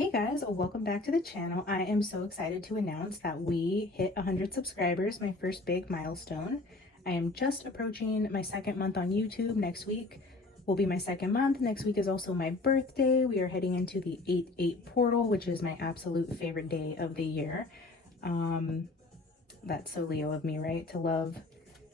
Hey guys, welcome back to the channel. I am so excited to announce that we hit 100 subscribers, my first big milestone. I am just approaching my second month on YouTube. Next week will be my second month. Next week is also my birthday. We are heading into the 8/8 portal, which is my absolute favorite day of the year. That's so Leo of me, right? To love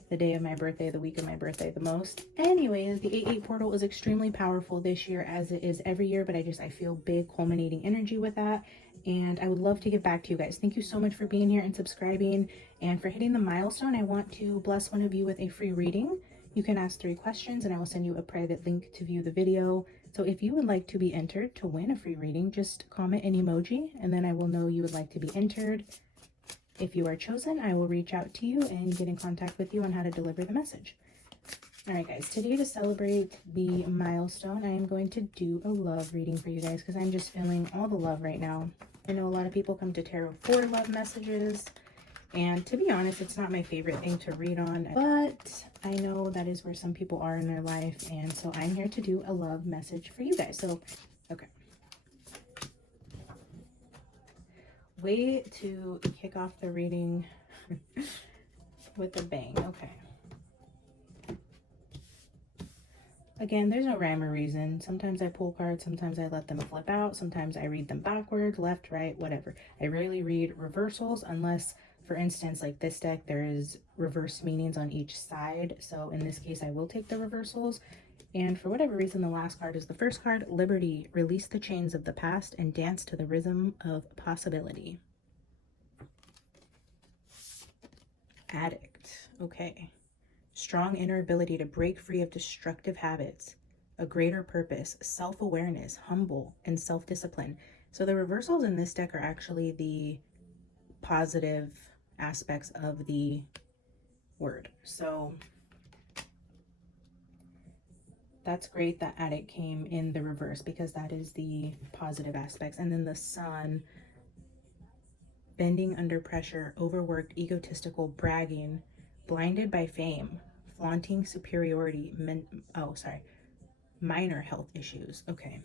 the day of my birthday, the week of my birthday the most. Anyways, the 8/8 portal is extremely powerful this year, as it is every year, but I feel big culminating energy with that, and I would love to give back to you guys. Thank you so much for being here and subscribing, and for hitting the milestone. I want to bless one of you with a free reading. You can ask 3 questions and I will send you a private link to view the video. So if you would like to be entered to win a free reading, just comment an emoji and then I will know you would like to be entered. If you are chosen, I will reach out to you and get in contact with you on how to deliver the message. All right, guys, today to celebrate the milestone, I am going to do a love reading for you guys because I'm just feeling all the love right now. I know a lot of people come to tarot for love messages, and to be honest, it's not my favorite thing to read on, but I know that is where some people are in their life, and so I'm here to do a love message for you guys. So, okay. Way to kick off the reading with a bang. Okay. Again, there's no rhyme or reason. Sometimes I pull cards, sometimes I let them flip out, sometimes I read them backwards, left, right, whatever. I rarely read reversals unless, for instance, like this deck, there is reverse meanings on each side. So in this case, I will take the reversals. And for whatever reason, the last card is the first card, Liberty. Release the chains of the past and dance to the rhythm of possibility. Addict. Okay. Strong inner ability to break free of destructive habits. A greater purpose. Self-awareness. Humble. And self-discipline. So the reversals in this deck are actually the positive aspects of the word. So that's great that addict came in the reverse because that is the positive aspects. And then the sun, bending under pressure, overworked, egotistical, bragging, blinded by fame, flaunting superiority, minor health issues. Okay.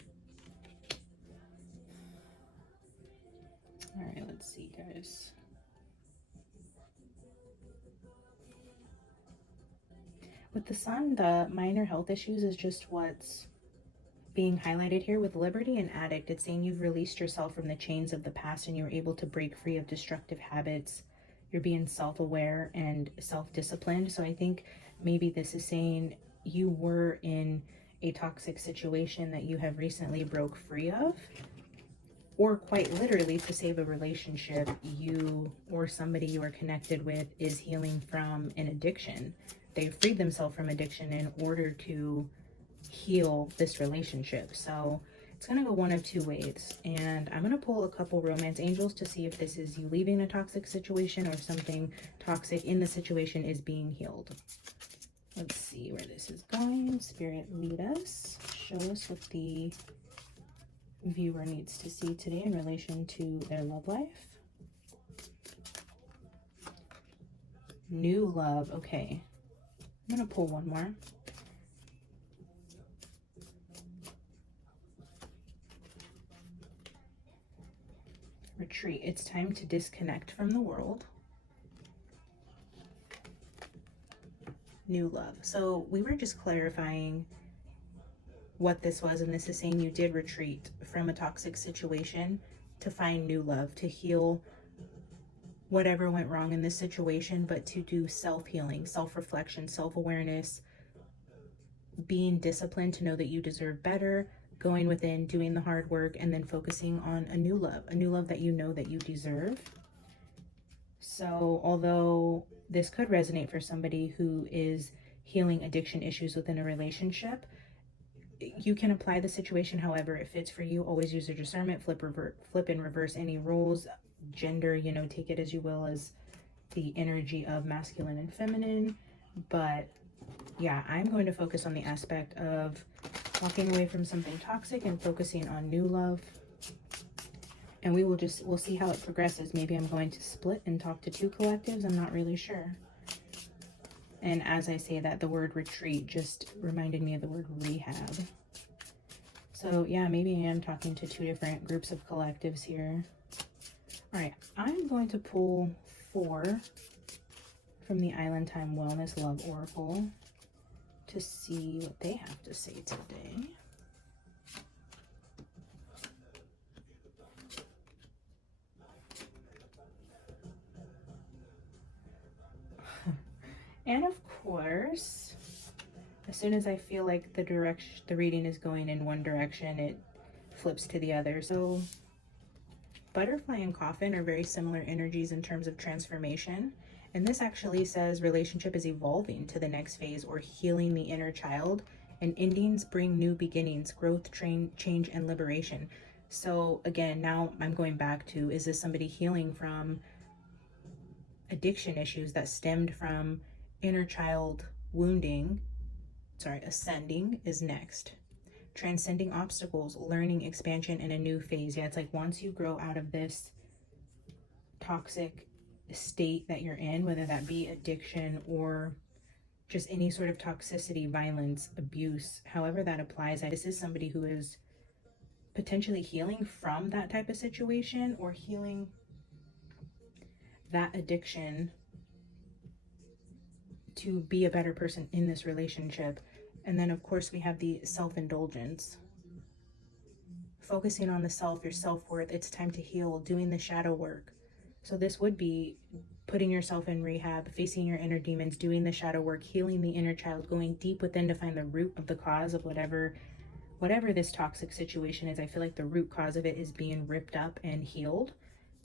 All right, let's see, guys. With the sun, the minor health issues is just what's being highlighted here. With Liberty and Addict, it's saying you've released yourself from the chains of the past and you're able to break free of destructive habits. You're being self-aware and self-disciplined. So I think maybe this is saying you were in a toxic situation that you have recently broke free of, or quite literally, to save a relationship, you or somebody you are connected with is healing from an addiction. They've freed themselves from addiction in order to heal this relationship. So it's going to go one of 2 ways. And I'm going to pull a couple romance angels to see if this is you leaving a toxic situation or something toxic in the situation is being healed. Let's see where this is going. Spirit, lead us. Show us what the viewer needs to see today in relation to their love life. New love. Okay. I'm going to pull one more. Retreat. It's time to disconnect from the world. New love. So we were just clarifying what this was, and this is saying you did retreat from a toxic situation to find new love, to heal whatever went wrong in this situation, but to do self-healing, self-reflection, self-awareness, being disciplined to know that you deserve better, going within, doing the hard work, and then focusing on a new love that you know that you deserve. So although this could resonate for somebody who is healing addiction issues within a relationship, you can apply the situation however it fits for you. Always use your discernment, flip and reverse any rules, gender, you know, take it as you will as the energy of masculine and feminine. But yeah, I'm going to focus on the aspect of walking away from something toxic and focusing on new love. And we'll see how it progresses. Maybe I'm going to split and talk to 2 collectives. I'm not really sure. And as I say that, the word retreat just reminded me of the word rehab. So yeah, maybe I am talking to two different groups of collectives here. All right, I'm going to pull 4 from the Island Time Wellness Love Oracle to see what they have to say today. And of course, as soon as I feel like the reading is going in one direction, it flips to the other. So butterfly and coffin are very similar energies in terms of transformation. And this actually says relationship is evolving to the next phase or healing the inner child, and endings bring new beginnings, growth, change, and liberation. So again, now I'm going back to, is this somebody healing from addiction issues that stemmed from inner child wounding? Sorry, ascending is next. Transcending obstacles, learning, expansion, and a new phase. Yeah, it's like once you grow out of this toxic state that you're in, whether that be addiction or just any sort of toxicity, violence, abuse, however that applies, this is somebody who is potentially healing from that type of situation or healing that addiction to be a better person in this relationship. And then of course we have the self-indulgence, focusing on the self, your self-worth. It's time to heal, doing the shadow work. So this would be putting yourself in rehab, facing your inner demons, doing the shadow work, healing the inner child, going deep within to find the root of the cause of whatever this toxic situation is. I feel like the root cause of it is being ripped up and healed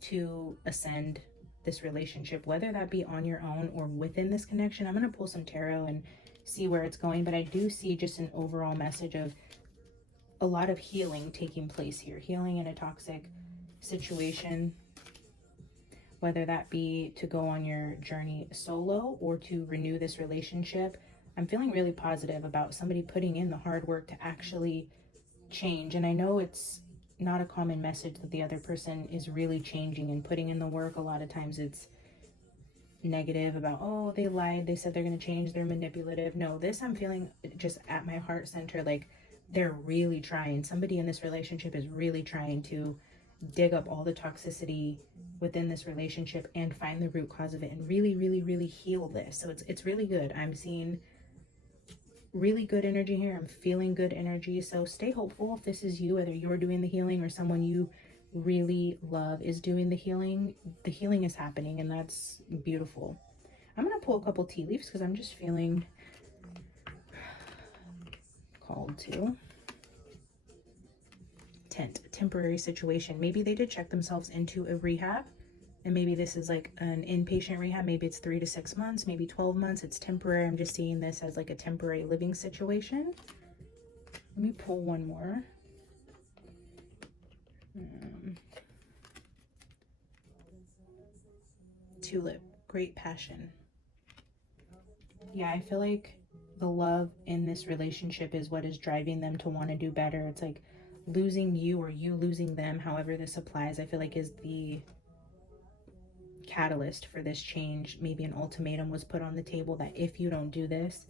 to ascend this relationship, whether that be on your own or within this connection. I'm going to pull some tarot and see where it's going, but I do see just an overall message of a lot of healing taking place here, healing in a toxic situation, whether that be to go on your journey solo or to renew this relationship. I'm feeling really positive about somebody putting in the hard work to actually change. And I know it's not a common message that the other person is really changing and putting in the work. A lot of times it's negative about, oh, they lied, they said they're going to change, they're manipulative. No, this I'm feeling just at my heart center, like they're really trying. Somebody in this relationship is really trying to dig up all the toxicity within this relationship and find the root cause of it and really, really, really heal this. So it's really good. I'm seeing really good energy here. I'm feeling good energy. So stay hopeful if this is you, whether you're doing the healing or someone you really love is doing the healing. The healing is happening, and that's beautiful. I'm going to pull a couple tea leaves because I'm just feeling called to. Temporary situation. Maybe they did check themselves into a rehab, and maybe this is like an inpatient rehab. Maybe it's 3 to 6 months, maybe 12 months. It's temporary. I'm just seeing this as like a temporary living situation. Let me pull one more. Tulip, great passion. Yeah, I feel like the love in this relationship is what is driving them to want to do better. It's like losing you or you losing them, however this applies, I feel like is the catalyst for this change. Maybe an ultimatum was put on the table that if you don't do this,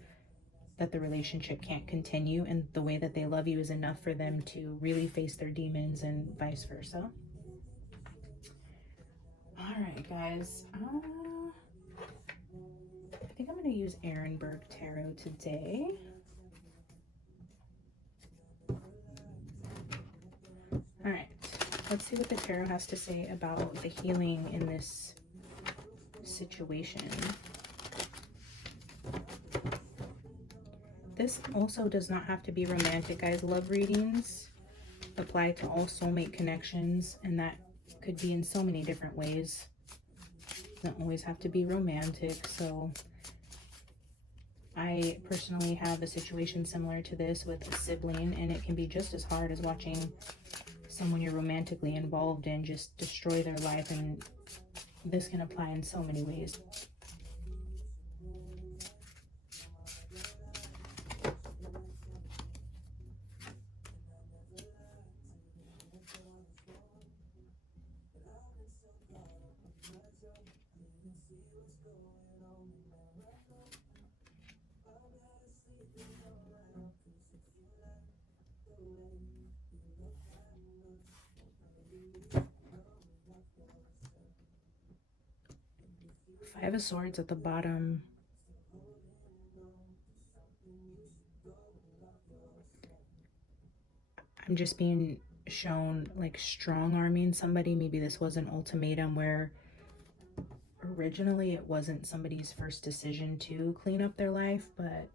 that the relationship can't continue, and the way that they love you is enough for them to really face their demons and vice versa. All right, guys. I think I'm going to use Ehrenberg Tarot today. All right, let's see what the tarot has to say about the healing in this situation. This also does not have to be romantic, guys. Love readings apply to all soulmate connections, and that could be in so many different ways. Doesn't always have to be romantic. So I personally have a situation similar to this with a sibling, and it can be just as hard as watching someone you're romantically involved in just destroy their life, and this can apply in so many ways. Five of Swords at the bottom. I'm just being shown like strong-arming somebody. Maybe this was an ultimatum where originally it wasn't somebody's first decision to clean up their life, but,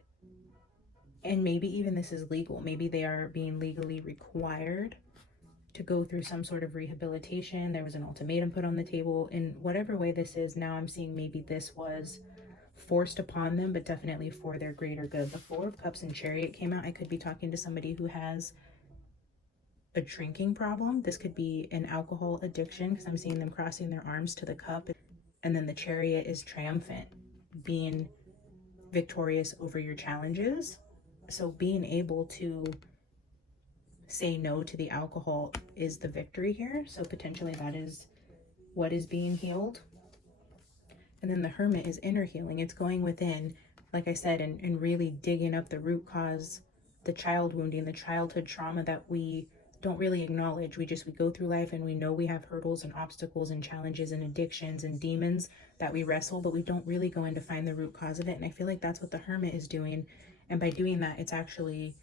and maybe even this is legal. Maybe they are being legally required to go through some sort of rehabilitation. There was an ultimatum put on the table. In whatever way this is, now I'm seeing maybe this was forced upon them, but definitely for their greater good. The Four of Cups and Chariot came out. I could be talking to somebody who has a drinking problem. This could be an alcohol addiction, because I'm seeing them crossing their arms to the cup. And then the Chariot is triumphant, being victorious over your challenges. So being able to say no to the alcohol is the victory here. So potentially that is what is being healed. And then the Hermit is inner healing. It's going within, like I said, and really digging up the root cause, the child wounding, the childhood trauma that we don't really acknowledge. We go through life and we know we have hurdles and obstacles and challenges and addictions and demons that we wrestle, but we don't really go in to find the root cause of it. And I feel like that's what the Hermit is doing. And by doing that, it's actually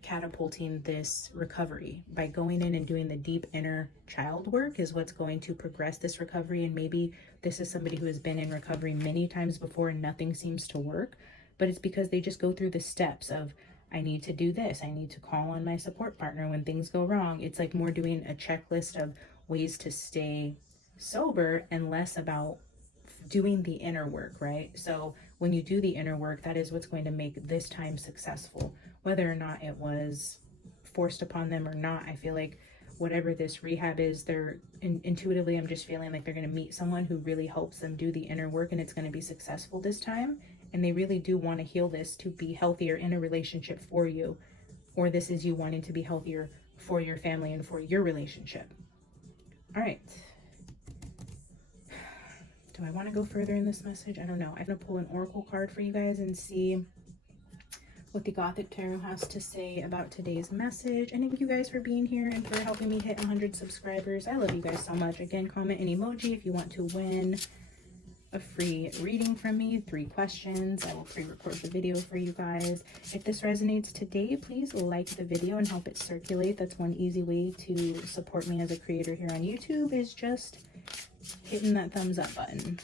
catapulting this recovery. By going in and doing the deep inner child work is what's going to progress this recovery. And maybe this is somebody who has been in recovery many times before and nothing seems to work, but it's because they just go through the steps of, I need to do this, I need to call on my support partner when things go wrong. It's like more doing a checklist of ways to stay sober and less about doing the inner work, right? So when you do the inner work, that is what's going to make this time successful, whether or not it was forced upon them or not. I feel like whatever this rehab is, they're intuitively, I'm just feeling like they're going to meet someone who really helps them do the inner work, and it's going to be successful this time. And they really do want to heal this to be healthier in a relationship for you, or this is you wanting to be healthier for your family and for your relationship. All right. Do I want to go further in this message? I don't know. I'm going to pull an oracle card for you guys and see what the Gothic Tarot has to say about today's message. And thank you guys for being here and for helping me hit 100 subscribers. I love you guys so much. Again, comment an emoji if you want to win a free reading from me. 3 questions. I will pre-record the video for you guys. If this resonates today, please like the video and help it circulate. That's one easy way to support me as a creator here on YouTube, is just hitting that thumbs up button.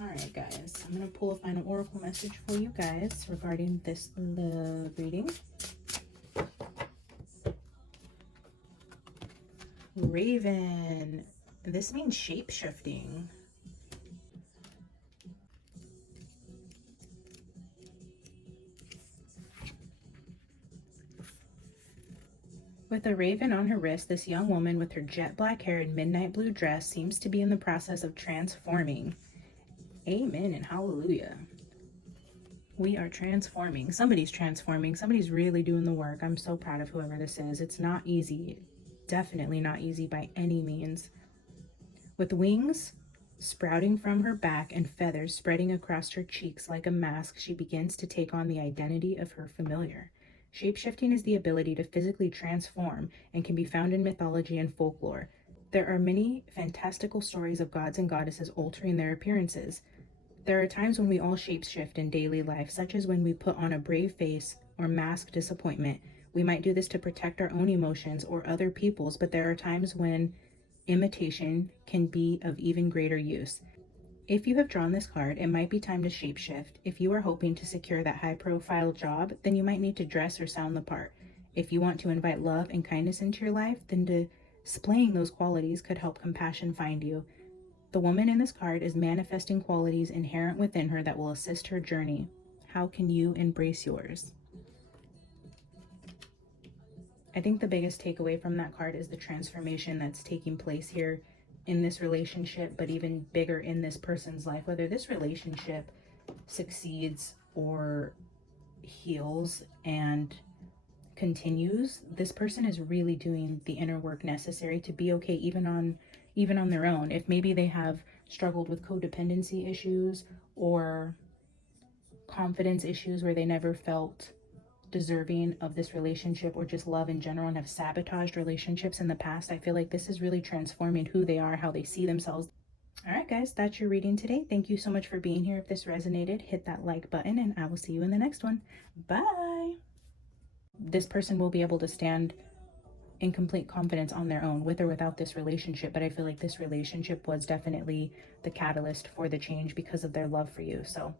All right, guys, I'm going to pull a final oracle message for you guys regarding this love reading. Raven. This means shape-shifting. With a raven on her wrist, this young woman with her jet black hair and midnight blue dress seems to be in the process of transforming. Amen and hallelujah. We are transforming. Somebody's transforming. Somebody's really doing the work. I'm so proud of whoever this is. It's not easy. Definitely not easy by any means. With wings sprouting from her back and feathers spreading across her cheeks like a mask, she begins to take on the identity of her familiar. Shapeshifting is the ability to physically transform and can be found in mythology and folklore. There are many fantastical stories of gods and goddesses altering their appearances. There are times when we all shapeshift in daily life, such as when we put on a brave face or mask disappointment. We might do this to protect our own emotions or other people's, but there are times when imitation can be of even greater use. If you have drawn this card, it might be time to shapeshift. If you are hoping to secure that high-profile job, then you might need to dress or sound the part. If you want to invite love and kindness into your life, then displaying those qualities could help compassion find you. The woman in this card is manifesting qualities inherent within her that will assist her journey. How can you embrace yours? I think the biggest takeaway from that card is the transformation that's taking place here in this relationship, but even bigger in this person's life. Whether this relationship succeeds or heals and continues, this person is really doing the inner work necessary to be okay even on their own. If maybe they have struggled with codependency issues or confidence issues where they never felt deserving of this relationship, or just love in general, and have sabotaged relationships in the past, I feel like this is really transforming who they are, how they see themselves. All right, guys, that's your reading today. Thank you so much for being here. If this resonated, hit that like button, and I will see you in the next one. Bye. This person will be able to stand in complete confidence on their own, with or without this relationship. But I feel like this relationship was definitely the catalyst for the change because of their love for you. So